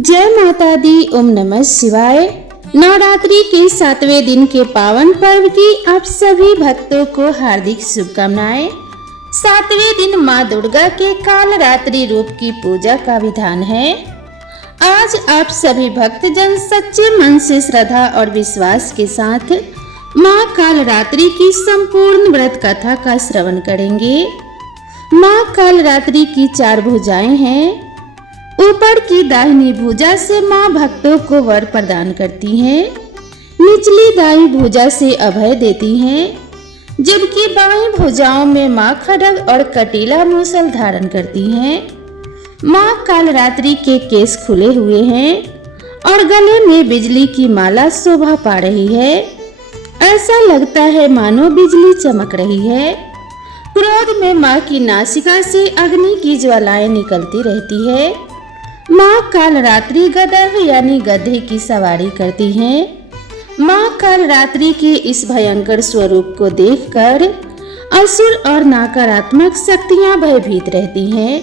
जय माता दी। ओम नमः शिवाय। नवरात्रि के 7वें दिन के पावन पर्व की आप सभी भक्तों को हार्दिक शुभकामनाएं। 7वें दिन माँ दुर्गा के कालरात्रि रूप की पूजा का विधान है। आज आप सभी भक्तजन सच्चे मन से श्रद्धा और विश्वास के साथ माँ कालरात्रि की संपूर्ण व्रत कथा का श्रवण करेंगे। माँ कालरात्रि की 4 भुजाएं हैं। ऊपर की दाहिनी भुजा से माँ भक्तों को वर प्रदान करती हैं, निचली दाईं भुजा से अभय देती हैं, जबकि बाईं भुजाओं में माँ खड्ग और कटीला मूसल धारण करती हैं। माँ कालरात्रि के केस खुले हुए हैं और गले में बिजली की माला शोभा पा रही है। ऐसा लगता है मानो बिजली चमक रही है। क्रोध में माँ की नासिका से अग्नि की ज्वालाएं निकलती रहती है। माँ कालरात्रि गदर्भ यानी गधे की सवारी करती हैं। माँ कालरात्रि के इस भयंकर स्वरूप को देखकर असुर और नकारात्मक शक्तियाँ भयभीत रहती हैं,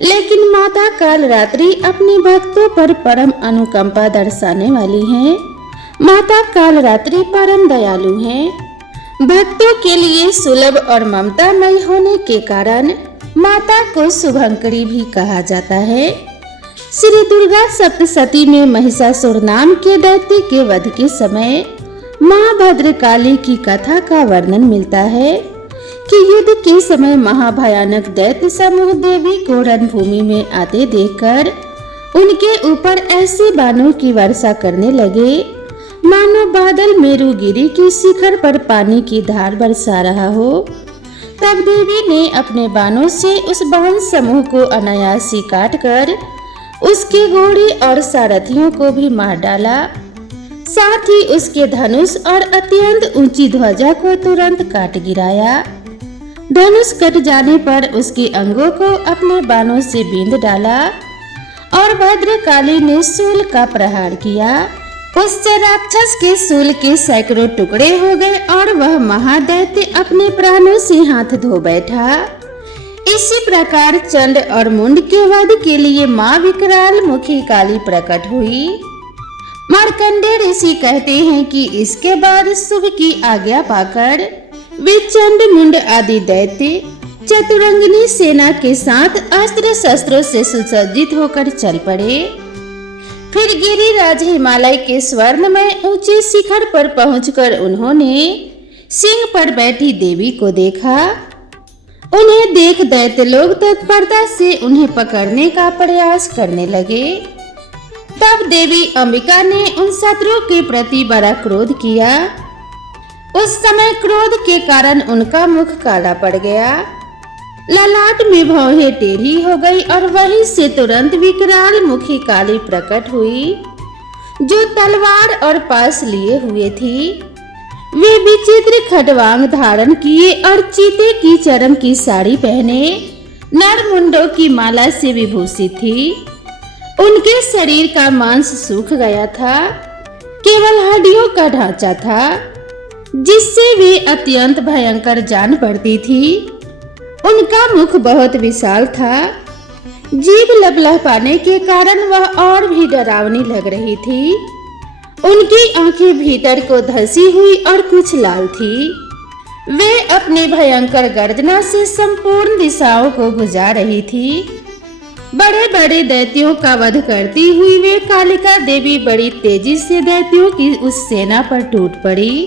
लेकिन माता कालरात्रि अपने भक्तों पर परम अनुकंपा दर्शाने वाली हैं। माता कालरात्रि परम दयालु हैं। भक्तों के लिए सुलभ और ममतामयी होने के कारण माता को शुभंकरी भी कहा जाता है। श्री दुर्गा सप्तशती में महिषासुर नाम के दैत्य के वध के समय माँ भद्रकाली की कथा का वर्णन मिलता है कि युद्ध के समय महाभयानक दैत्य समूह देवी को रणभूमि में आते देखकर उनके ऊपर ऐसे बाणों की वर्षा करने लगे मानो बादल मेरुगिरी के शिखर पर पानी की धार बरसा रहा हो। तब देवी ने अपने बाणों से उस बाण समूह को अनायास ही काट कर उसके घोड़े और सारथियों को भी मार डाला। साथ ही उसके धनुष और अत्यंत ऊंची ध्वजा को तुरंत काट गिराया। धनुष कट जाने पर उसके अंगों को अपने बाणों से बींध डाला और भद्रकाली ने शूल का प्रहार किया। उस राक्षस के शूल के सैकड़ों टुकड़े हो गए और वह महादैत्य अपने प्राणों से हाथ धो बैठा। इसी प्रकार चंड और मुंड के वध के लिए माँ विकराल मुखी काली प्रकट हुई। मार्कंडेय ऋषि कहते हैं कि इसके बाद शुभ की आज्ञा पाकर वे चंड मुंड आदि दैत्य चतुरंगिनी सेना के साथ अस्त्र शस्त्रों से सुसज्जित होकर चल पड़े। फिर गिरिराज हिमालय के स्वर्ण में ऊंचे शिखर पर पहुंचकर उन्होंने सिंह पर बैठी देवी को देखा। उन्हें देख दैत्य लोग तत्परता से उन्हें पकड़ने का प्रयास करने लगे। तब देवी अंबिका ने उन शत्रुओं के प्रति बड़ा क्रोध किया। उस समय क्रोध के कारण उनका मुख काला पड़ गया, ललाट में भौहें टेढ़ी हो गई और वहीं से तुरंत विकराल मुखी काली प्रकट हुई, जो तलवार और पास लिए हुए थी। वे विचित्र खडवांग धारण किए और चीते की चरम की साड़ी पहने नर मुंडों की माला से विभूषित थी। उनके शरीर का मांस सूख गया था, केवल हड्डियों का ढांचा था, जिससे वे अत्यंत भयंकर जान पड़ती थी। उनका मुख बहुत विशाल था, जीभ लबलह पाने के कारण वह और भी डरावनी लग रही थी। उनकी आंखें भीतर को धसी हुई और कुछ लाल थी। वे अपने भयंकर गर्जना से संपूर्ण दिशाओं को गुजार रही थी। बड़े बड़े दैत्यों का वध करती हुई वे कालिका देवी बड़ी तेजी से दैत्यों की उस सेना पर टूट पड़ी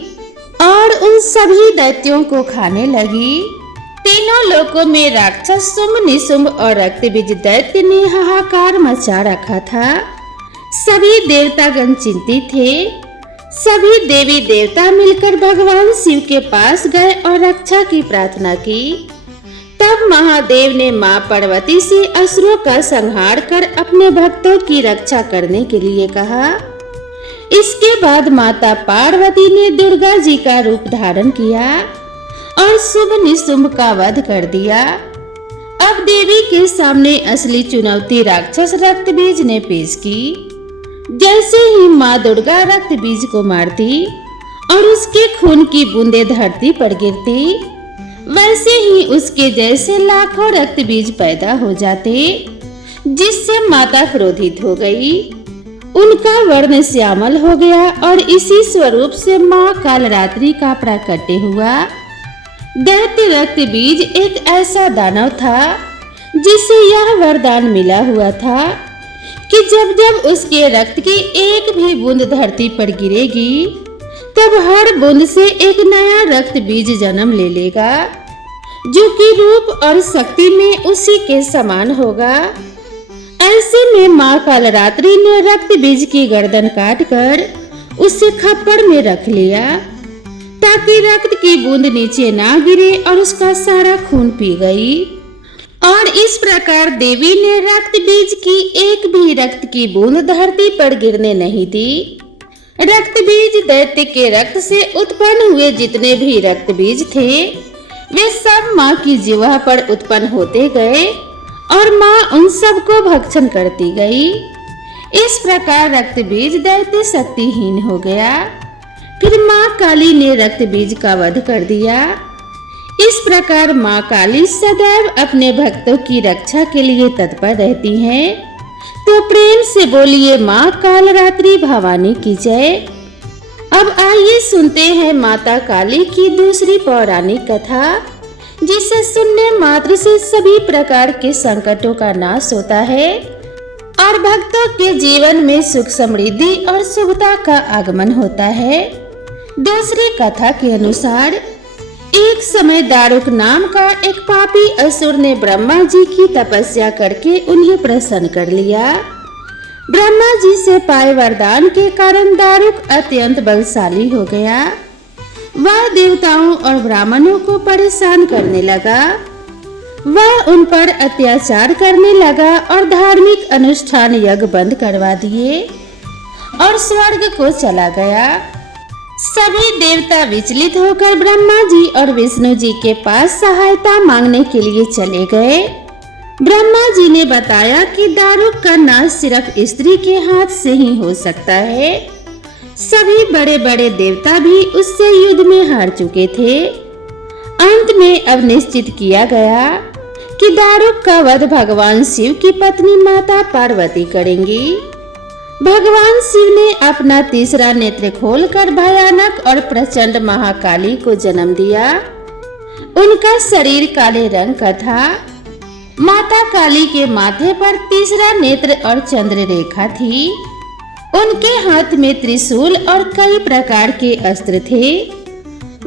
और उन सभी दैत्यों को खाने लगी। तीनों लोकों में राक्षस शुंभ, निशुंभ और रक्तबीज दैत्य ने हाहाकार मचा रखा था। सभी देवतागण चिंतित थे। सभी देवी देवता मिलकर भगवान शिव के पास गए और रक्षा की प्रार्थना की। तब महादेव ने मां पार्वती से असुरों का संहार कर अपने भक्तों की रक्षा करने के लिए कहा। इसके बाद माता पार्वती ने दुर्गा जी का रूप धारण किया और शुंभ निशुंभ का वध कर दिया। अब देवी के सामने असली चुनौती राक्षस रक्तबीज ने पेश की। जैसे ही माँ दुर्गा रक्तबीज को मारती और उसके खून की बूंदें धरती पर गिरती, वैसे ही उसके जैसे लाखों रक्तबीज पैदा हो जाते। जिससे माता क्रोधित हो गई। उनका वर्ण श्यामल हो गया और इसी स्वरूप से माँ कालरात्रि का प्राकट्य हुआ। दैत्य रक्त बीज एक ऐसा दानव था जिसे यह वरदान मिला हुआ था कि जब जब उसके रक्त की एक भी बूंद धरती पर गिरेगी तब हर बूंद से एक नया रक्त बीज जन्म ले लेगा, जो कि रूप और शक्ति में उसी के समान होगा। ऐसे में माँ कालरात्रि ने रक्त बीज की गर्दन काटकर उसे खप्पड़ में रख लिया ताकि रक्त की बूंद नीचे ना गिरे और उसका सारा खून पी गई। और इस प्रकार देवी ने रक्त बीज की एक भी रक्त की बूंद धरती पर गिरने नहीं दी। रक्त बीज दैत्य के रक्त से उत्पन्न हुए जितने भी रक्त बीज थे वे सब माँ की जिह्वा पर उत्पन्न होते गए और माँ उन सबको भक्षण करती गई। इस प्रकार रक्त बीज दैत्य शक्तिहीन हो गया। फिर माँ काली ने रक्त बीज का वध कर दिया। इस प्रकार माँ काली सदैव अपने भक्तों की रक्षा के लिए तत्पर रहती हैं। तो प्रेम से बोलिए माँ कालरात्रि भवानी की जय। अब आइए सुनते हैं माता काली की दूसरी पौराणिक कथा, जिसे सुनने मात्र से सभी प्रकार के संकटों का नाश होता है और भक्तों के जीवन में सुख समृद्धि और शुभता का आगमन होता है। दूसरी कथा के अनुसार एक समय दारुक नाम का एक पापी असुर ने ब्रह्मा जी की तपस्या करके उन्हें प्रसन्न कर लिया। ब्रह्मा जी से पाए वरदान के कारण दारुक अत्यंत बलशाली हो गया। वह देवताओं और ब्राह्मणों को परेशान करने लगा। वह उन पर अत्याचार करने लगा और धार्मिक अनुष्ठान यज्ञ बंद करवा दिए और स्वर्ग को चला गया। सभी देवता विचलित होकर ब्रह्मा जी और विष्णु जी के पास सहायता मांगने के लिए चले गए। ब्रह्मा जी ने बताया कि दारुक का नाश सिर्फ स्त्री के हाथ से ही हो सकता है। सभी बड़े बड़े देवता भी उससे युद्ध में हार चुके थे। अंत में अब निश्चित किया गया कि दारुक का वध भगवान शिव की पत्नी माता पार्वती करेंगी। भगवान शिव ने अपना तीसरा नेत्र खोलकर भयानक और प्रचंड महाकाली को जन्म दिया। उनका शरीर काले रंग का था। माता काली के माथे पर तीसरा नेत्र और चंद्र रेखा थी। उनके हाथ में त्रिशूल और कई प्रकार के अस्त्र थे।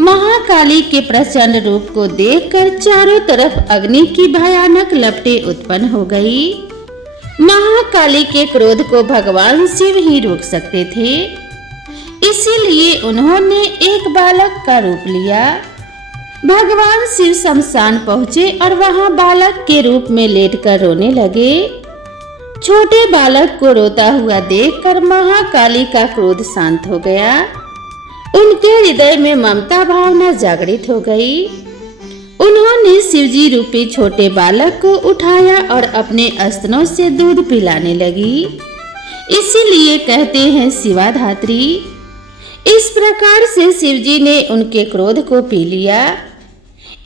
महाकाली के प्रचंड रूप को देखकर चारों तरफ अग्नि की भयानक लपटें उत्पन्न हो गई। महाकाली के क्रोध को भगवान शिव ही रोक सकते थे, इसीलिए उन्होंने एक बालक का रूप लिया। भगवान शिव शमशान पहुँचे और वहां बालक के रूप में लेटकर रोने लगे। छोटे बालक को रोता हुआ देखकर महाकाली का क्रोध शांत हो गया। उनके हृदय में ममता भावना जागृत हो गई। उन्होंने शिवजी रूपी छोटे बालक को उठाया और अपने स्तनों से दूध पिलाने लगी। इसीलिए कहते हैं शिवाधात्री। इस प्रकार से शिवजी ने उनके क्रोध को पी लिया।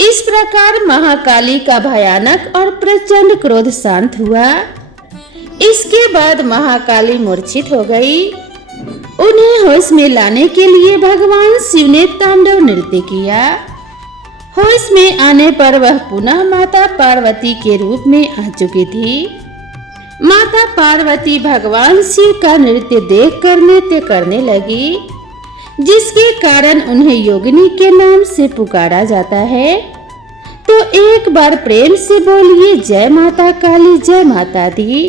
इस प्रकार महाकाली का भयानक और प्रचंड क्रोध शांत हुआ। इसके बाद महाकाली मूर्छित हो गई। उन्हें होश में लाने के लिए भगवान शिव ने तांडव नृत्य किया। होश में आने पर वह पुनः माता पार्वती के रूप में आ चुकी थी। माता पार्वती भगवान शिव का नृत्य देखकर नृत्य करने लगी, जिसके कारण उन्हें योगिनी के नाम से पुकारा जाता है। तो एक बार प्रेम से बोलिए जय माता काली, जय माता दी।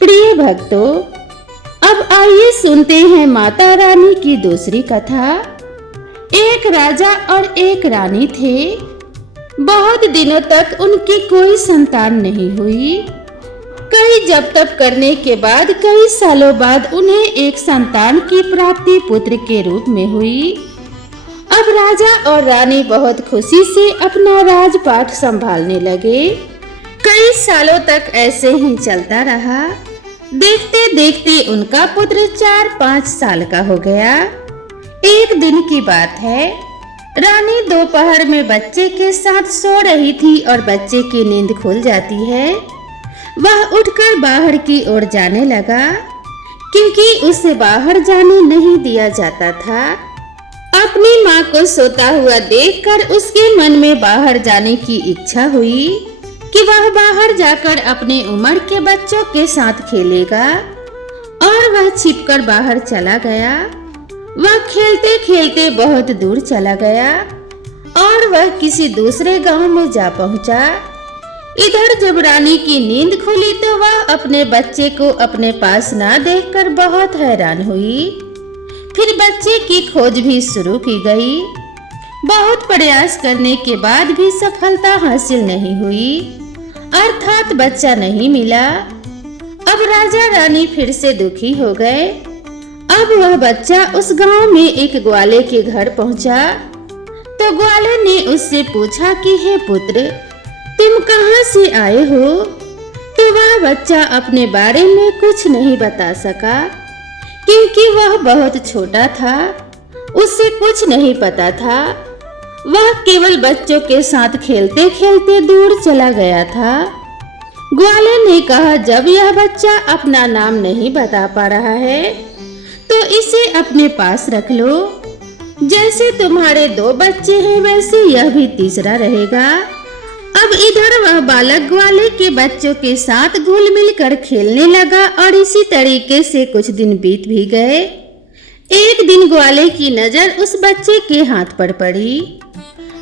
प्रिय भक्तों, अब आइए सुनते हैं माता रानी की दूसरी कथा। एक राजा और एक रानी थे। बहुत दिनों तक उनकी कोई संतान नहीं हुई। कई जप तप करने के बाद कई सालों बाद उन्हें एक संतान की प्राप्ति पुत्र के रूप में हुई। अब राजा और रानी बहुत खुशी से अपना राजपाट संभालने लगे। कई सालों तक ऐसे ही चलता रहा। देखते देखते उनका पुत्र 4-5 साल का हो गया। एक दिन की बात है, रानी दोपहर में बच्चे के साथ सो रही थी और बच्चे की नींद खुल जाती है। वह उठकर बाहर की ओर जाने लगा, क्योंकि उसे बाहर जाने नहीं दिया जाता था। अपनी माँ को सोता हुआ देखकर उसके मन में बाहर जाने की इच्छा हुई कि वह बाहर जाकर अपने उम्र के बच्चों के साथ खेलेगा, और वह छिपकर बाहर चला गया। वह खेलते खेलते बहुत दूर चला गया और वह किसी दूसरे गांव में जा पहुंचा। इधर जब रानी की नींद खुली तो वह अपने बच्चे को अपने पास ना देखकर बहुत हैरान हुई। फिर बच्चे की खोज भी शुरू की गई। बहुत प्रयास करने के बाद भी सफलता हासिल नहीं हुई, अर्थात बच्चा नहीं मिला। अब राजा रानी फिर से दुखी हो गए। अब वह बच्चा उस गांव में एक ग्वाले के घर पहुंचा तो ग्वाले ने उससे पूछा कि हे पुत्र, तुम कहां से आए हो? तो वह बच्चा अपने बारे में कुछ नहीं बता सका, क्योंकि वह बहुत छोटा था, उसे कुछ नहीं पता था। वह केवल बच्चों के साथ खेलते खेलते दूर चला गया था। ग्वाले ने कहा, जब यह बच्चा अपना नाम नहीं बता पा रहा है तो इसे अपने पास रख लो। जैसे तुम्हारे 2 बच्चे हैं वैसे यह भी तीसरा रहेगा। अब इधर वह बालक ग्वाले के बच्चों के साथ घुल मिल कर खेलने लगा और इसी तरीके से कुछ दिन बीत भी गए। एक दिन ग्वाले की नजर उस बच्चे के हाथ पर पड़ी।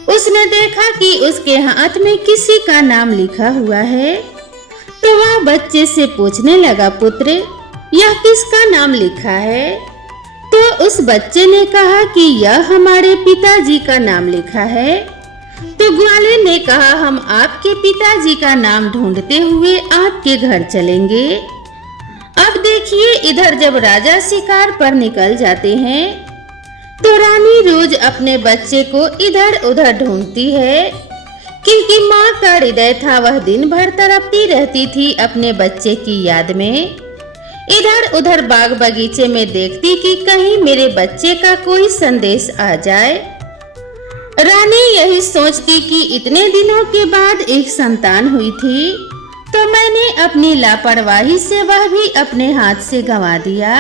उसने देखा कि उसके हाथ में किसी का नाम लिखा हुआ है, तो वह बच्चे से पूछने लगा, पुत्र, यह किसका नाम लिखा है? तो उस बच्चे ने कहा कि यह हमारे पिताजी का नाम लिखा है। तो ग्वाले ने कहा, हम आपके पिताजी का नाम ढूंढते हुए आपके घर चलेंगे। अब देखिए, इधर जब राजा शिकार पर निकल जाते हैं तो रानी रोज अपने बच्चे को इधर उधर ढूंढती है, क्योंकि माँ का हृदय था वह दिन भर तड़पती रहती थी अपने बच्चे की याद में। इधर उधर बाग बगीचे में देखती कि कहीं मेरे बच्चे का कोई संदेश आ जाए। रानी यही सोचती कि इतने दिनों के बाद एक संतान हुई थी, तो मैंने अपनी लापरवाही से वह भी अपने हाथ से गंवा दिया।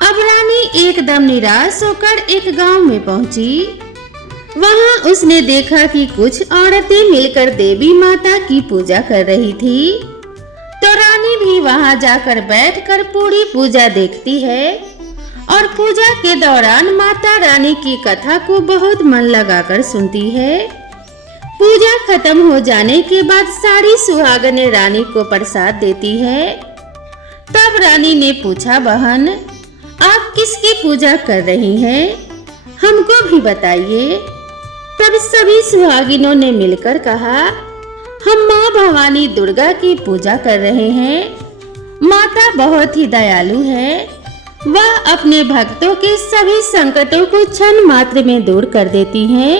अब रानी एकदम निराश होकर एक गांव में पहुंची। वहां उसने देखा कि कुछ औरतें मिलकर देवी माता की पूजा कर रही थी, तो रानी भी वहां जाकर बैठकर पूरी पूजा देखती है और पूजा के दौरान माता रानी की कथा को बहुत मन लगाकर सुनती है। पूजा खत्म हो जाने के बाद सारी सुहागनें रानी को प्रसाद देती है। तब रानी ने पूछा, बहन, आप किसकी पूजा कर रही हैं? हमको भी बताइए। तब सभी सुहागिनों ने मिलकर कहा, हम माँ भवानी दुर्गा की पूजा कर रहे हैं। माता बहुत ही दयालु है, वह अपने भक्तों के सभी संकटों को क्षण मात्र में दूर कर देती हैं।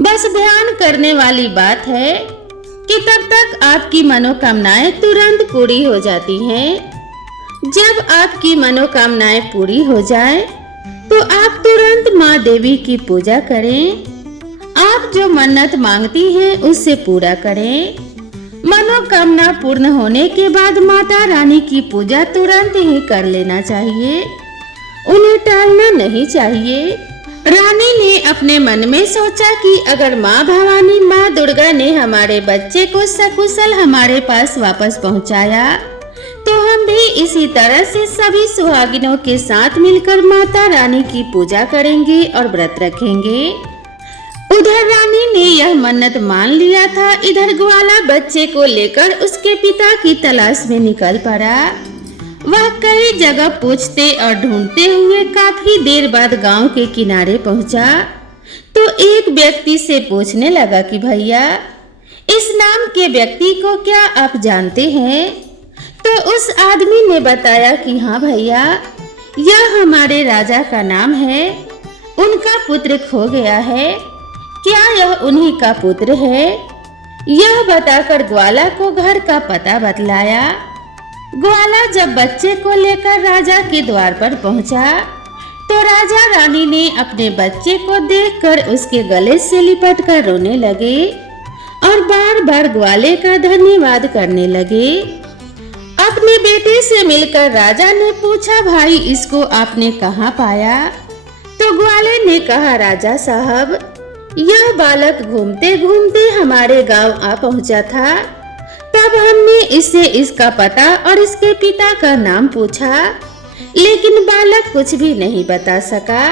बस ध्यान करने वाली बात है कि तब तक आपकी मनोकामनाएं तुरंत पूरी हो जाती हैं। जब आपकी मनोकामनाएं पूरी हो जाएं, तो आप तुरंत माँ देवी की पूजा करें। आप जो मन्नत मांगती हैं उसे पूरा करें। मनोकामना पूर्ण होने के बाद माता रानी की पूजा तुरंत ही कर लेना चाहिए, उन्हें टालना नहीं चाहिए। रानी ने अपने मन में सोचा कि अगर माँ भवानी माँ दुर्गा ने हमारे बच्चे को सकुशल हमारे पास वापस पहुँचाया, तो हम भी इसी तरह से सभी सुहागिनों के साथ मिलकर माता रानी की पूजा करेंगे और व्रत रखेंगे। उधर रानी ने यह मन्नत मान लिया था। इधर ग्वाला बच्चे को लेकर उसके पिता की तलाश में निकल पड़ा। वह कई जगह पूछते और ढूंढते हुए काफी देर बाद गांव के किनारे पहुंचा, तो एक व्यक्ति से पूछने लगा कि भैया, इस नाम के व्यक्ति को क्या आप जानते हैं? तो उस आदमी ने बताया कि हाँ भैया, यह हमारे राजा का नाम है, उनका पुत्र खो गया है, क्या यह उन्हीं का पुत्र है? यह बताकर ग्वाला को घर का पता बतलाया। ग्वाला जब बच्चे को लेकर राजा के द्वार पर पहुंचा, तो राजा रानी ने अपने बच्चे को देखकर उसके गले से लिपटकर रोने लगे और बार बार ग्वाले का धन्यवाद करने लगे। अपने बेटे से मिलकर राजा ने पूछा, भाई इसको आपने कहाँ पाया? तो ग्वाले ने कहा, राजा साहब यह बालक घूमते घूमते हमारे गांव आ पहुंचा था। तब हमने इससे इसका पता और इसके पिता का नाम पूछा, लेकिन बालक कुछ भी नहीं बता सका।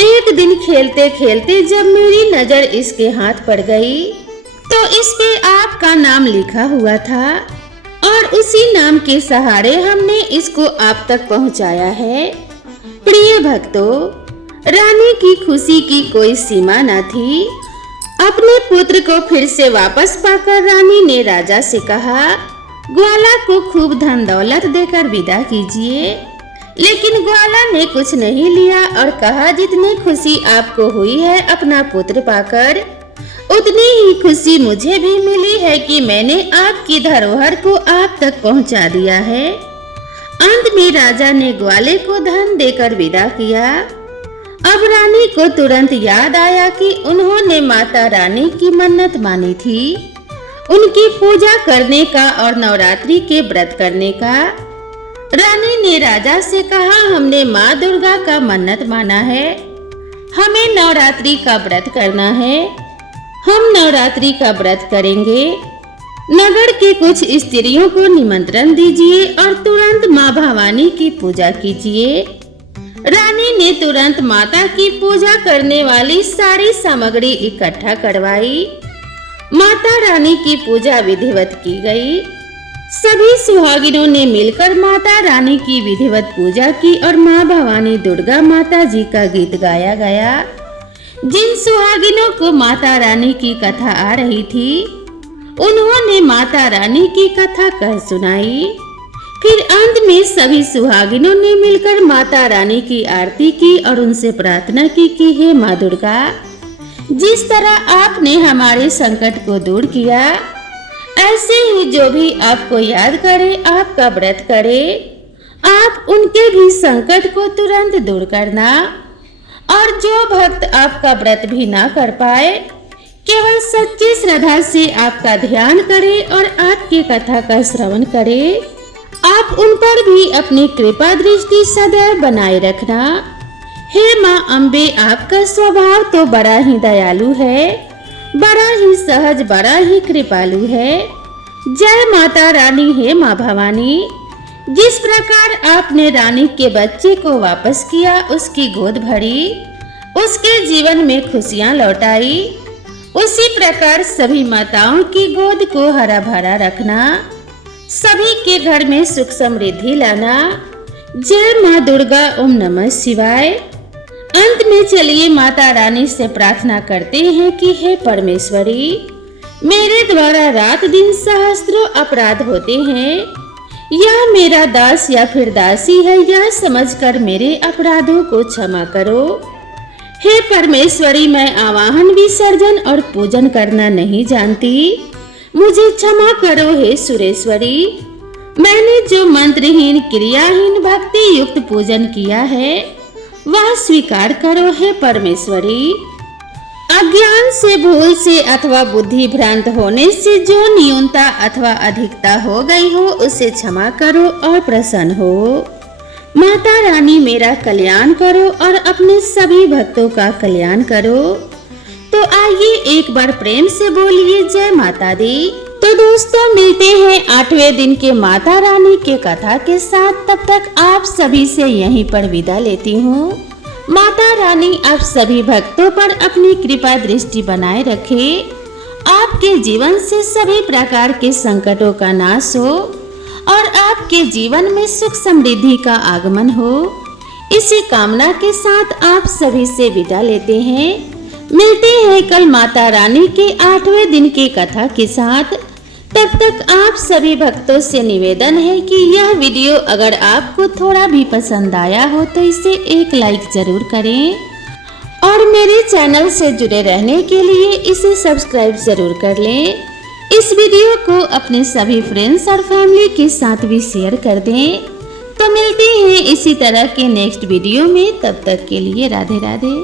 एक दिन खेलते खेलते जब मेरी नजर इसके हाथ पड़ गई तो इस पे आपका नाम लिखा हुआ था और उसी नाम के सहारे हमने इसको आप तक पहुंचाया है। प्रिय भक्तों, रानी की खुशी की कोई सीमा न थी। अपने पुत्र को फिर से वापस पाकर रानी ने राजा से कहा, ग्वाला को खूब धन दौलत देकर विदा कीजिए। लेकिन ग्वाला ने कुछ नहीं लिया और कहा, जितनी खुशी आपको हुई है अपना पुत्र पाकर, उतनी ही खुशी मुझे भी मिली है कि मैंने आपकी धरोहर को आप तक पहुंचा दिया है। अंत में राजा ने ग्वाले को धन देकर विदा किया। अब रानी को तुरंत याद आया कि उन्होंने माता रानी की मन्नत मानी थी, उनकी पूजा करने का और नवरात्रि के व्रत करने का। रानी ने राजा से कहा, हमने माँ दुर्गा का मन्नत माना है, हमें नवरात्रि का व्रत करना है। हम नवरात्रि का व्रत करेंगे। नगर के कुछ स्त्रियों को निमंत्रण दीजिए और तुरंत माँ भवानी की पूजा कीजिए। रानी ने तुरंत माता की पूजा करने वाली सारी सामग्री इकट्ठा करवाई। माता रानी की पूजा विधिवत की गई। सभी सुहागिनों ने मिलकर माता रानी की विधिवत पूजा की और माँ भवानी दुर्गा माता जी का गीत गाया गया। जिन सुहागिनों को माता रानी की कथा आ रही थी, उन्होंने माता रानी की कथा कह सुनाई। फिर अंत में सभी सुहागिनों ने मिलकर माता रानी की आरती की और उनसे प्रार्थना की कि हे माँ दुर्गा, जिस तरह आपने हमारे संकट को दूर किया, ऐसे ही जो भी आपको याद करे, आपका व्रत करे, आप उनके भी संकट को तुरंत दूर करना। और जो भक्त आपका व्रत भी ना कर पाए, केवल सच्ची श्रद्धा से आपका ध्यान करे और आपकी कथा का श्रवण करे, आप उन पर भी अपनी कृपा दृष्टि सदैव बनाए रखना। हे माँ अम्बे, आपका स्वभाव तो बड़ा ही दयालु है, बड़ा ही सहज, बड़ा ही कृपालु है। जय माता रानी। हे माँ भवानी, जिस प्रकार आपने रानी के बच्चे को वापस किया, उसकी गोद भरी, उसके जीवन में खुशियां लौटाई, उसी प्रकार सभी माताओं की गोद को हरा भरा रखना, सभी के घर में सुख समृद्धि लाना। जय माँ दुर्गा। ओम नमः शिवाय। अंत में चलिए माता रानी से प्रार्थना करते हैं कि हे परमेश्वरी, मेरे द्वारा रात दिन सहस्त्रों अपराध होते हैं, यह मेरा दास या फिर दासी है, यह समझकर मेरे अपराधों को क्षमा करो। हे परमेश्वरी, मैं आवाहन, विसर्जन और पूजन करना नहीं जानती, मुझे क्षमा करो। हे सुरेश्वरी, मैंने जो मंत्रहीन, क्रियाहीन, भक्ति युक्त पूजन किया है, वह स्वीकार करो। हे परमेश्वरी, अज्ञान से, भूल से अथवा बुद्धि भ्रांत होने से जो न्यूनता अथवा अधिकता हो गई हो, उसे क्षमा करो और प्रसन्न हो। माता रानी, मेरा कल्याण करो और अपने सभी भक्तों का कल्याण करो। तो आइए एक बार प्रेम से बोलिए जय माता दी। तो दोस्तों, मिलते हैं 8वें दिन के माता रानी के कथा के साथ। तब तक आप सभी से यहीं पर विदा लेती हूँ। माता रानी आप सभी भक्तों पर अपनी कृपा दृष्टि बनाए रखे, आपके जीवन से सभी प्रकार के संकटों का नाश हो और आपके जीवन में सुख समृद्धि का आगमन हो। इसी कामना के साथ आप सभी से विदा लेते हैं। मिलते हैं कल माता रानी के 8वें दिन की कथा के साथ। तब तक आप सभी भक्तों से निवेदन है कि यह वीडियो अगर आपको थोड़ा भी पसंद आया हो तो इसे एक लाइक जरूर करें और मेरे चैनल से जुड़े रहने के लिए इसे सब्सक्राइब जरूर कर लें। इस वीडियो को अपने सभी फ्रेंड्स और फैमिली के साथ भी शेयर कर दें। तो मिलते हैं इसी तरह के नेक्स्ट वीडियो में। तब तक के लिए राधे राधे।